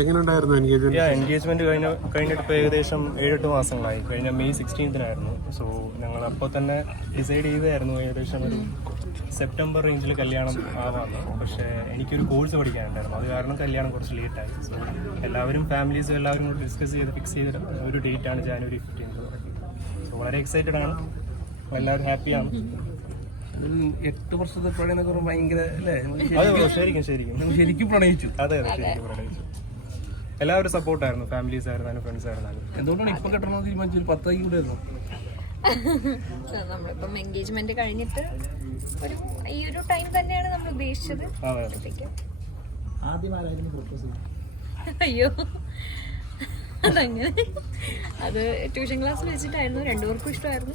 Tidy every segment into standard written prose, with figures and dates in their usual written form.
എങ്ങനെയുണ്ടായിരുന്നു എൻഗേജ്മെന്റ് കഴിഞ്ഞിട്ട് ഇപ്പോൾ ഏകദേശം 7-8 മാസങ്ങളായി. കഴിഞ്ഞ May 16 സോ ഞങ്ങൾ അപ്പോൾ തന്നെ ഡിസൈഡ് ചെയ്തായിരുന്നു ഏകദേശം ഒരു സെപ്റ്റംബർ റേഞ്ചിൽ കല്യാണം ആവാമെന്ന്. പക്ഷേ എനിക്കൊരു കോഴ്സ് പഠിക്കാനുണ്ടായിരുന്നു, അത് കാരണം കല്യാണം കുറച്ച് ലേറ്റായി. സോ എല്ലാവരും ഫാമിലീസും എല്ലാവരും കൂടി ഡിസ്കസ് ചെയ്ത് ഫിക്സ് ചെയ്ത ഒരു ഡേറ്റാണ് January 15. സോ വളരെ എക്സൈറ്റഡ് ആണ്, എല്ലാവരും ഹാപ്പിയാണ്. 8 വർഷത്തെ പ്രണയം ഭയങ്കര അല്ലേ? ശരിക്കും പ്രണയിച്ചു. അതെ ശരിക്കും പ്രണയിച്ചു. എല്ലാവരും സപ്പോർട്ടായിരുന്നു, ഫാമിലീസ് ആയിരുന്നാലും ഫ്രണ്ട്സ് ആയിരുന്നാലും. എന്തുകൊണ്ടാണ് ഇപ്പൊ കെട്ടണമെന്ന് തീരുമാനിച്ചു? 10 കൂടെ ആയിരുന്നു നമ്മളിപ്പം എൻഗേജ്മെന്റ് കഴിഞ്ഞിട്ട് ഈ ഒരു ടൈം തന്നെയാണ് നമ്മൾ ഉദ്ദേശിച്ചത്. അയ്യോ അതങ്ങനെ, അത് ട്യൂഷൻ ക്ലാസ്സിൽ വെച്ചിട്ടായിരുന്നു. രണ്ടുപേർക്കും ഇഷ്ടമായിരുന്നു.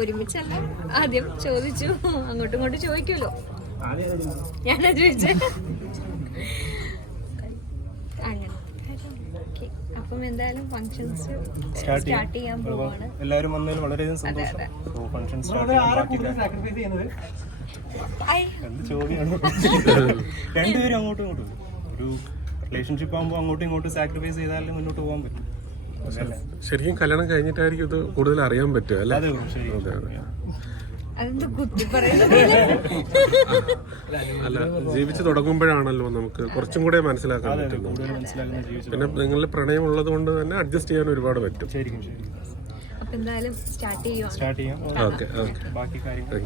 ഒരുമിച്ചല്ല, ആദ്യം ചോദിച്ചു, അങ്ങോട്ടും ഇങ്ങോട്ടും ചോദിക്കുമല്ലോ. ഞാനാ ചോദിച്ചേ. അങ്ങനെ അപ്പം എന്തായാലും ഫങ്ഷൻസ് സ്റ്റാർട്ട് ചെയ്യാൻ പോവാണ്. എല്ലാവരും വന്നതിൽ വളരെയധികം സന്തോഷം. ഫങ്ഷൻ സ്റ്റാർട്ട് രണ്ടുപേരും അങ്ങോട്ടും ഇങ്ങോട്ടും ഒരു റിലേഷൻഷിപ്പ് ആകുമ്പോൾ അങ്ങോട്ടും ഇങ്ങോട്ടും സാക്രിഫൈസ് ചെയ്താലേ മുന്നോട്ട് പോകാൻ പറ്റും. ശരിക്കും കല്യാണം കഴിഞ്ഞിട്ടായിരിക്കും ഇത് കൂടുതൽ അറിയാൻ പറ്റുക അല്ലേ? അല്ല, ജീവിച്ചു തുടങ്ങുമ്പോഴാണല്ലോ നമുക്ക് കുറച്ചും കൂടെ മനസ്സിലാക്കാൻ പറ്റുന്നത്. പിന്നെ നിങ്ങളുടെ പ്രണയം ഉള്ളത് കൊണ്ട് തന്നെ അഡ്ജസ്റ്റ് ചെയ്യാൻ ഒരുപാട് പറ്റും. അപ്പൊ എന്തായാലും സ്റ്റാർട്ട് ചെയ്യാം. ഓക്കെ, ബാക്കി കാര്യങ്ങൾ